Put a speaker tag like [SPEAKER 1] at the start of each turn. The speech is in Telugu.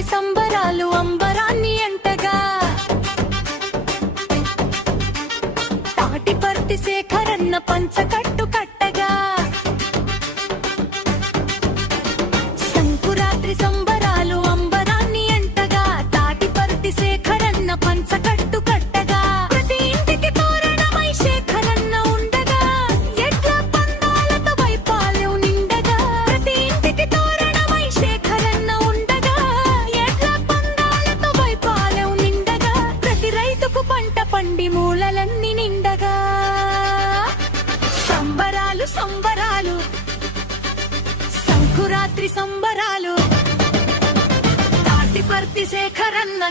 [SPEAKER 1] వారి సంబరాలు అంబరాన్ని ఎంటగా తాటి పర్తి శేఖరన్న పంచకట్ కళ్ళన్నీ నిండగా. సంబరాలు సంబరాలు. సంకురాత్రి సంబరాలు. తాటిపర్తి శేఖరన్న